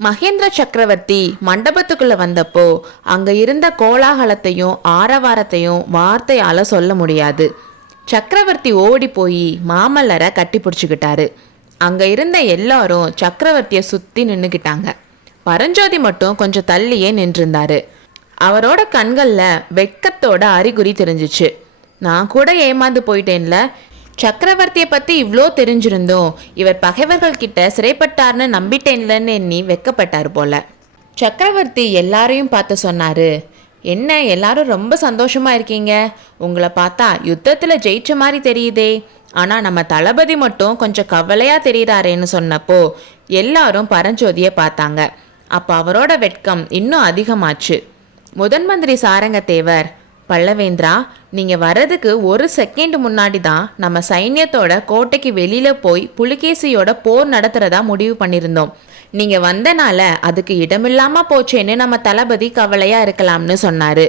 மகேந்திர சக்கரவர்த்தி மண்டபத்துக்குள்ள வந்தப்போ அங்க இருந்த கோலாகலத்தையும் ஆரவாரத்தையும் வார்த்தையால சொல்ல முடியாது. சக்கரவர்த்தி ஓடி போய் மாமல்லரை கட்டி பிடிச்சுக்கிட்டாரு. அங்க இருந்த எல்லாரும் சக்கரவர்த்தியை சுத்தி நின்னுக்கிட்டாங்க. பரஞ்சோதி மட்டும் கொஞ்சம் தள்ளியே நின்றிருந்தாரு. அவரோட கண்கள்ல வெட்கத்தோட அறிகுறி தெரிஞ்சிச்சு. நான் கூட ஏமாந்து போயிட்டேன்ல, சக்கரவர்த்தியை பற்றி இவ்வளோ தெரிஞ்சிருந்தோம் இவர் பகைவர்கள் கிட்ட சிறைப்பட்டார்னு நம்பிட்டேன்லன்னு எண்ணி வெக்கப்பட்டார் போல. சக்கரவர்த்தி எல்லாரையும் பார்த்து சொன்னாரு, என்ன எல்லாரும் ரொம்ப சந்தோஷமா இருக்கீங்க, உங்களை பார்த்தா யுத்தத்தில் ஜெயிச்ச மாதிரி தெரியுதே, ஆனால் நம்ம தளபதி மட்டும் கொஞ்சம் கவலையாக தெரிகிறாரேன்னு சொன்னப்போ எல்லாரும் பரஞ்சோதியை பார்த்தாங்க. அப்போ அவரோட வெட்கம் இன்னும் அதிகமாச்சு. முதன் மந்திரி சாரங்கத்தேவர், பல்லவேந்திரா, நீங்கள் வர்றதுக்கு ஒரு செகண்ட் முன்னாடி தான் நம்ம சைன்யத்தோட கோட்டைக்கு வெளியில் போய் புலிகேசியோட போர் நடத்துகிறதா முடிவு பண்ணியிருந்தோம். நீங்கள் வந்தனால அதுக்கு இடமில்லாமல் போச்சேன்னு நம்ம தளபதி கவலையாக இருக்கலாம்னு சொன்னார்.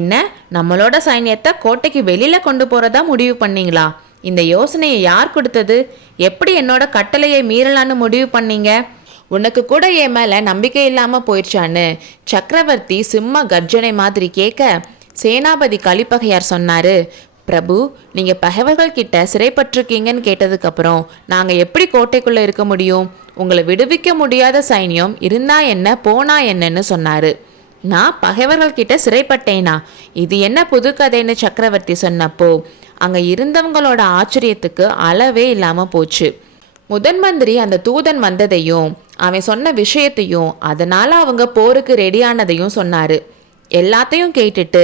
என்ன, நம்மளோட சைன்யத்தை கோட்டைக்கு வெளியில் கொண்டு போகிறதா முடிவு பண்ணீங்களா? இந்த யோசனையை யார் கொடுத்தது? எப்படி என்னோட கட்டளையை மீறலான்னு முடிவு பண்ணீங்க? உனக்கு கூட என் மேலே நம்பிக்கை இல்லாமல் போயிடுச்சான்னு சக்கரவர்த்தி சிம்ம கர்ஜனை மாதிரி கேட்க, சேனாபதி கலிப்பகையார் சொன்னாரு, பிரபு, நீங்கள் பகைவர்கள் கிட்ட சிறைப்பட்டிருக்கீங்கன்னு கேட்டதுக்கப்புறம் நாங்கள் எப்படி கோட்டைக்குள்ளே இருக்க முடியும்? உங்களை விடுவிக்க முடியாத சைன்யம் இருந்தா என்ன போனா என்னன்னு சொன்னார். நான் பகைவர்கள் கிட்ட சிறைப்பட்டேனா? இது என்ன புது கதைன்னு சக்கரவர்த்தி சொன்னப்போ அங்கே இருந்தவங்களோட ஆச்சரியத்துக்கு அளவே இல்லாமல் போச்சு. முதன் மந்திரி அந்த தூதன் வந்ததையும் அவன் சொன்ன விஷயத்தையும் அதனால அவங்க போருக்கு ரெடியானதையும் சொன்னாரு. எல்லாத்தையும் கேட்டுட்டு,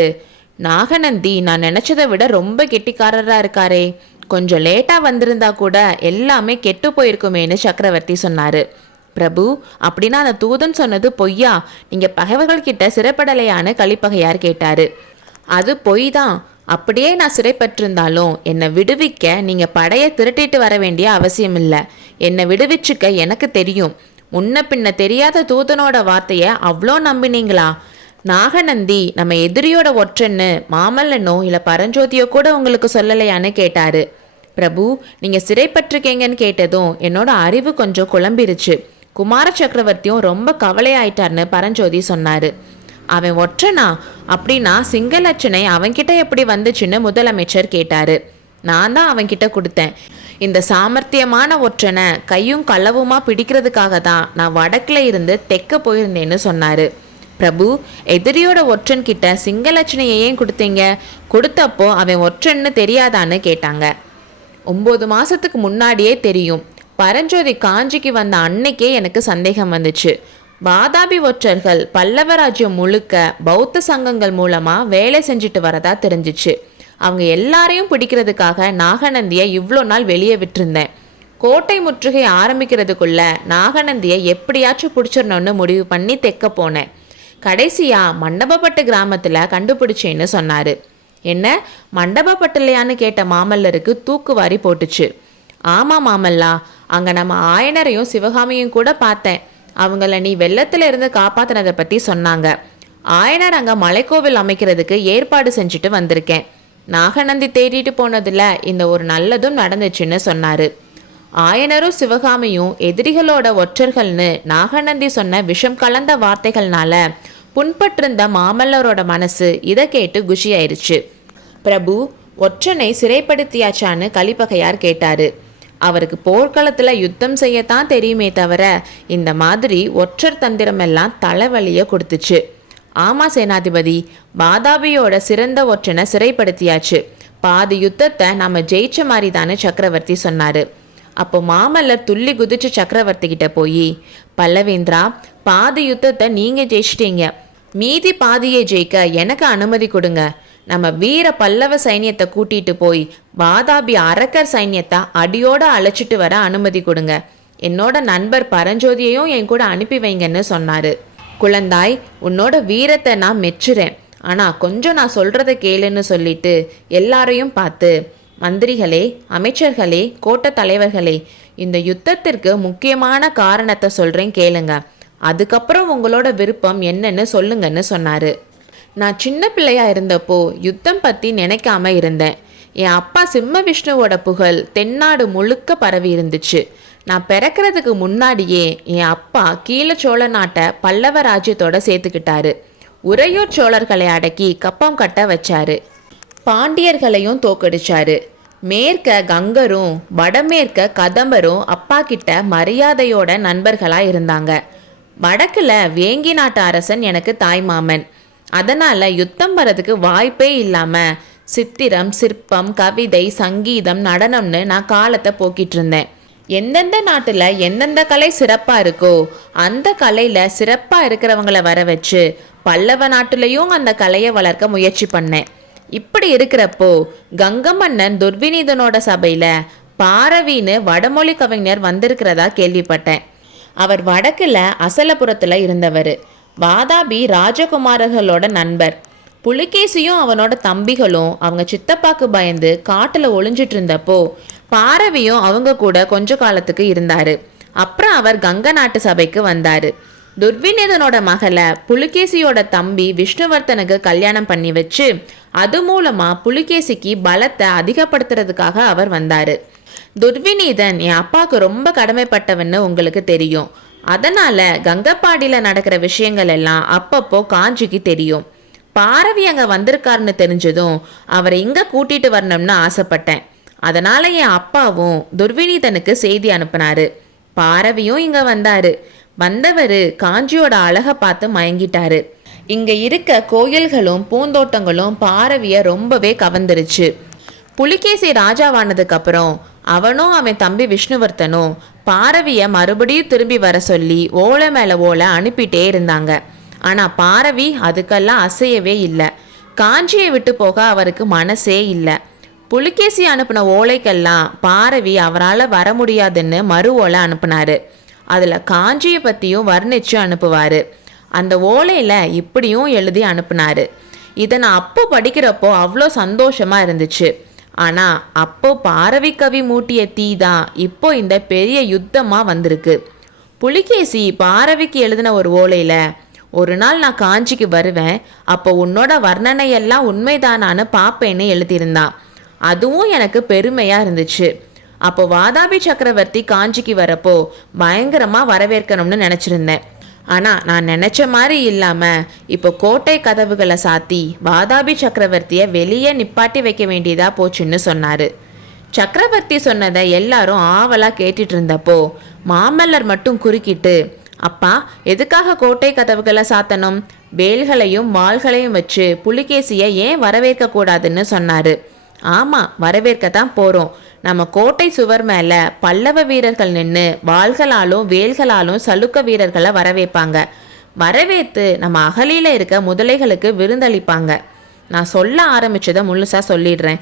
நாகநந்தி நான் நினைச்சதை விட ரொம்ப கெட்டிக்காரராக இருக்காரே, கொஞ்சம் லேட்டாக வந்திருந்தா கூட எல்லாமே கெட்டு போயிருக்குமேன்னு சக்கரவர்த்தி சொன்னார். பிரபு, அப்படின்னா அந்த தூதன் சொன்னது பொய்யா? நீங்கள் பகைவர்கள் கிட்ட சிறைப்படலையான்னு கலிப்பகையார் கேட்டார். அது பொய் தான். அப்படியே நான் சிறைப்பட்டிருந்தாலும் என்னை விடுவிக்க நீங்கள் படையை திரட்டிட்டு வர வேண்டிய அவசியம் இல்லை. என்னை விடுவிச்சுக்க எனக்கு தெரியும். முன்ன பின்ன தெரியாத தூதனோட வார்த்தையை அவ்வளோ நம்பினீங்களா? நாகநந்தி நம்ம எதிரியோட ஒற்றன்னு மாமல்லனோ இல்லை பரஞ்சோதியோ கூட உங்களுக்கு சொல்லலையான்னு கேட்டாரு. பிரபு, நீங்கள் சிறைப்பட்டிருக்கீங்கன்னு கேட்டதும் என்னோட அறிவு கொஞ்சம் குழம்பிருச்சு. குமார சக்கரவர்த்தியும் ரொம்ப கவலையாயிட்டார்னு பரஞ்சோதி சொன்னார். அவன் ஒற்றனா? அப்படின்னா சிங்களச்சனை அவன்கிட்ட எப்படி வந்துச்சுன்னு முதலமைச்சர் கேட்டாரு. நான் தான் அவன்கிட்ட கொடுத்தேன். இந்த சாமர்த்தியமான ஒற்றனை கையும் களவுமா பிடிக்கிறதுக்காக தான் நான் வடக்கில் இருந்து தெற்க போயிருந்தேன்னு சொன்னார். பிரபு, எதிரியோட ஒற்றன் கிட்ட சிங்களச்சனையை ஏன் கொடுத்தீங்க? கொடுத்தப்போ அவன் ஒற்றன்னு தெரியாதான்னு கேட்டாங்க. 9 மாதத்துக்கு முன்னாடியே தெரியும். பரஞ்சோதி காஞ்சிக்கு வந்த அன்னைக்கே எனக்கு சந்தேகம் வந்துச்சு. வாதாபி ஒற்றர்கள் பல்லவ ராஜ்யம் முழுக்க பௌத்த சங்கங்கள் மூலமாக வேலை செஞ்சுட்டு வரதா தெரிஞ்சிச்சு. அவங்க எல்லாரையும் பிடிக்கிறதுக்காக நாகநந்தியை இவ்வளோ நாள் வெளியே விட்டுருந்தேன். கோட்டை முற்றுகை ஆரம்பிக்கிறதுக்குள்ள நாகநந்தியை எப்படியாச்சும் பிடிச்சிடணும்னு முடிவு பண்ணி தெக்க போனேன். கடைசியாக மண்டபப்பட்டு கிராமத்தில் கண்டுபிடிச்சேன்னு சொன்னார். என்ன, மண்டபப்பட்டுலையான்னு கேட்ட மாமல்லருக்கு தூக்குவாரி போட்டுச்சு. ஆமாம் மாமல்லா, அங்கே நம்ம ஆயனரையும் சிவகாமியும் கூட பார்த்தேன். அவங்கள நீ வெள்ளத்தில் இருந்து காப்பாற்றினதை பற்றி சொன்னாங்க. ஆயனர் அங்கே மலைக்கோவில் அமைக்கிறதுக்கு ஏற்பாடு செஞ்சுட்டு வந்திருக்கேன். நாகநந்தி தேடிட்டு போனதில் இந்த ஒரு நல்லதும் நடந்துச்சுன்னு சொன்னார். ஆயனரும் சிவகாமியும் எதிரிகளோட ஒற்றர்கள்னு நாகநந்தி சொன்ன விஷம் கலந்த வார்த்தைகள்னால புண்பட்டிருந்த மாமல்லரோட மனசு இதை கேட்டு குஷியாயிருச்சு. பிரபு, ஒற்றனை சிறைப்படுத்தியாச்சான்னு கலிப்பகையார் கேட்டாரு. அவருக்கு போர்க்களத்தில் யுத்தம் செய்யத்தான் தெரியுமே தவிர இந்த மாதிரி ஒற்றர் தந்திரமெல்லாம் தலைவலியை கொடுத்துச்சு. ஆமாம் சேனாதிபதி, வாதாபியோட சிறந்த ஒற்றனை சிறைப்படுத்தியாச்சு. பாதி யுத்தத்தை நம்ம ஜெயிச்ச மாதிரி தானே சக்கரவர்த்தி சொன்னார். அப்போ மாமல்லர் துள்ளி குதிச்சு சக்கரவர்த்தி கிட்ட போய், பல்லவேந்திரா, பாதி யுத்தத்தை நீங்கள் ஜெயிச்சிட்டீங்க, மீதி பாதியை ஜெயிக்க எனக்கு அனுமதி கொடுங்க. நம்ம வீர பல்லவ சைன்யத்தை கூட்டிட்டு போய் வாதாபி அரக்கர் சைன்யத்தை அடியோட அழைச்சிட்டு வர அனுமதி கொடுங்க. என்னோட நண்பர் பரஞ்சோதியையும் என் கூட அனுப்பி வைங்கன்னு சொன்னார். குழந்தாய், உன்னோட வீரத்தை நான் மெச்சுறேன். ஆனால் கொஞ்சம் நான் சொல்கிறத கேளுன்னு சொல்லிட்டு எல்லாரையும் பார்த்து, மந்திரிகளே, அமைச்சர்களே, கோட்டை தலைவர்களே, இந்த யுத்தத்திற்கு முக்கியமான காரணத்தை சொல்கிறேன் கேளுங்க. அதுக்கப்புறம் உங்களோட விருப்பம் என்னன்னு சொல்லுங்கன்னு சொன்னார். நான் சின்ன பிள்ளையா இருந்தப்போ யுத்தம் பற்றி நினைக்காம இருந்தேன். என் அப்பா சிம்ம விஷ்ணுவோட புகழ் தென்னாடு முழுக்க பரவி இருந்துச்சு. நான் பிறக்கிறதுக்கு முன்னாடியே என் அப்பா கீழ சோழ நாட்டை பல்லவ ராஜ்யத்தோட சேர்த்துக்கிட்டாரு. உறையூர் சோழர்களை அடக்கி கப்பம் கட்ட வச்சாரு. பாண்டியர்களையும் தோக்கடிச்சாரு. மேற்க கங்கரும் வடமேற்க கதம்பரும் அப்பா கிட்ட மரியாதையோட நண்பர்களா இருந்தாங்க. வடக்குல வேங்கி நாட்டு அரசன் எனக்கு தாய்மாமன். அதனால யுத்தம் வர்றதுக்கு வாய்ப்பே இல்லாம சித்திரம், சிற்பம், கவிதை, சங்கீதம், நடனம்னு நான் காலத்தை போக்கிட்டு இருந்தேன். எந்தெந்த நாட்டுல எந்தெந்த கலை சிறப்பா இருக்கோ அந்த கலையில சிறப்பா இருக்கிறவங்களை வர வச்சு பல்லவ நாட்டுலையும் அந்த கலையை வளர்க்க முயற்சி பண்ணேன். இப்படி இருக்கிறப்போ கங்க மன்னன் துர்விநீதனோட சபையில பாரவின்னு வடமொழி கவிஞர் வந்திருக்கிறதா கேள்விப்பட்டேன். அவர் வடக்குல அசலபுரத்துல இருந்தவர். வாதாபி ராஜகுமாரர்களோட நண்பர். புலிகேசியும் அவனோட தம்பிகளும் அவங்க சித்தப்பாக்கு பயந்து காட்டுல ஒளிஞ்சிட்டு இருந்தப்போ பாரவியும் அவங்க கூட கொஞ்ச காலத்துக்கு இருந்தாரு. அப்புறம் அவர் கங்க நாட்டு சபைக்கு வந்தாரு. துர்விநீதனோட மகளை புலிகேசியோட தம்பி விஷ்ணுவர்த்தனுக்கு கல்யாணம் பண்ணி வச்சு அது மூலமா புலிகேசிக்கு பலத்தை அதிகப்படுத்துறதுக்காக அவர் வந்தாரு. துர்விநீதன் என் அப்பாவுக்கு ரொம்ப கடமைப்பட்டவன்னு உங்களுக்கு தெரியும். அதனால கங்கப்பாடியில நடக்கிற விஷயங்கள் எல்லாம் அப்பப்போ காஞ்சிக்கு தெரியும். பாரவி அங்க வந்திருக்காருன்னு தெரிஞ்சதும் அவரை இங்க கூட்டிட்டு வரணும்னு ஆசைப்பட்டேன். அதனால என் அப்பாவும் துர்விநீதனுக்கு செய்தி அனுப்பினாரு. பாரவியும் இங்க வந்தாரு. வந்தவர் காஞ்சியோட அழகை பார்த்து மயங்கிட்டாரு. இங்க இருக்க கோயில்களும் பூந்தோட்டங்களும் பாரவிய ரொம்பவே கவர்ந்துருச்சு. புலிகேசி ராஜாவானதுக்கு அப்புறம் அவனும் அவன் தம்பி விஷ்ணுவர்த்தனும் பாரவிய மறுபடியும் திரும்பி வர சொல்லி ஓலை மேல ஓலை அனுப்பிட்டே இருந்தாங்க. ஆனா பாரவி அதுக்கெல்லாம் அசையவே இல்லை. காஞ்சியை விட்டு போக அவருக்கு மனசே இல்லை. புலிகேசி அனுப்பின ஓலைக்கெல்லாம் பாரவி அவரால் வர முடியாதுன்னு மறு ஓலை அனுப்புனாரு. அதில் காஞ்சியை பற்றியும் வர்ணிச்சு அனுப்புவார். அந்த ஓலையில் இப்படியும் எழுதி அனுப்புனாரு. இதை நான் அப்போ படிக்கிறப்போ அவ்வளோ சந்தோஷமாக இருந்துச்சு. ஆனால் அப்போ பாரவி கவி மூட்டிய தீ தான் இப்போ இந்த பெரிய யுத்தமாக வந்திருக்கு. புலிகேசி பாரவிக்கு எழுதின ஒரு ஓலையில், ஒரு நாள் நான் காஞ்சிக்கு வருவேன், அப்போ உன்னோட வர்ணனையெல்லாம் உண்மைதானான்னு பார்ப்பேன்னு எழுதியிருந்தான். அதுவும் எனக்கு பெருமையாக இருந்துச்சு. அப்போ வாதாபி சக்கரவர்த்தி காஞ்சிக்கு வரப்போ பயங்கரமாக வரவேற்கணும்னு நினச்சிருந்தேன். ஆனால் நான் நினச்ச மாதிரி இல்லாமல் இப்போ கோட்டை கதவுகளை சாத்தி வாதாபி சக்கரவர்த்தியை வெளியே நிப்பாட்டி வைக்க வேண்டியதாக போச்சுன்னு சொன்னார். சக்கரவர்த்தி சொன்னதை எல்லாரும் ஆவலாக கேட்டுட்டு இருந்தப்போ மாமல்லர் மட்டும் குறுக்கிட்டு, அப்பா எதுக்காக கோட்டை கதவுகளை சாத்தணும்? வேல்களையும் வாள்களையும் வச்சு புலிகேசியை ஏன் வரவேற்க கூடாதுன்னு சொன்னார். ஆமாம், வரவேற்கத்தான் போகிறோம். நம்ம கோட்டை சுவர் மேலே பல்லவ வீரர்கள் நின்று வாள்களாலும் வேல்களாலும் சலுக்க வீரர்களை வரவேற்பாங்க. வரவேற்று நம்ம அகலியில் இருக்க முதலைகளுக்கு விருந்தளிப்பாங்க. நான் சொல்ல ஆரம்பிச்சதை முழுசாக சொல்லிடுறேன்.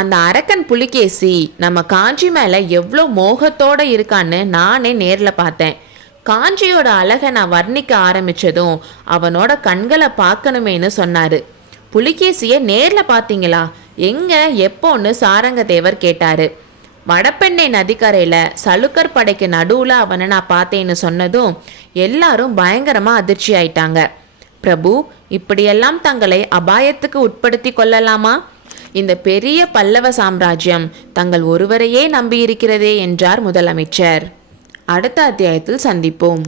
அந்த அரக்கன் புலிகேசி நம்ம காஞ்சி மேலே எவ்வளோ மோகத்தோடு இருக்கான்னு நானே நேரில் பார்த்தேன். காஞ்சியோட அழகை நான் வர்ணிக்க ஆரம்பித்ததும் அவனோட கண்களை பார்க்கணுமேனு சொன்னார். புலிகேசியை நேரில் பார்த்தீங்களா? எங்க, எப்போன்னு சாரங்கதேவர் கேட்டாரு. வடபெண்ணை நதிக்கரையில் சலுக்கர் படைக்கு நடுவில் அவனை நான் பார்த்தேன்னு சொன்னதும் எல்லாரும் பயங்கரமாக அதிர்ச்சி ஆயிட்டாங்க. பிரபு, இப்படியெல்லாம் தங்களை அபாயத்துக்கு உட்படுத்தி கொள்ளலாமா? இந்த பெரிய பல்லவ சாம்ராஜ்யம் தங்கள் ஒருவரையே நம்பியிருக்கிறதே என்றார் முதலமைச்சர். அடுத்த அத்தியாயத்தில் சந்திப்போம்.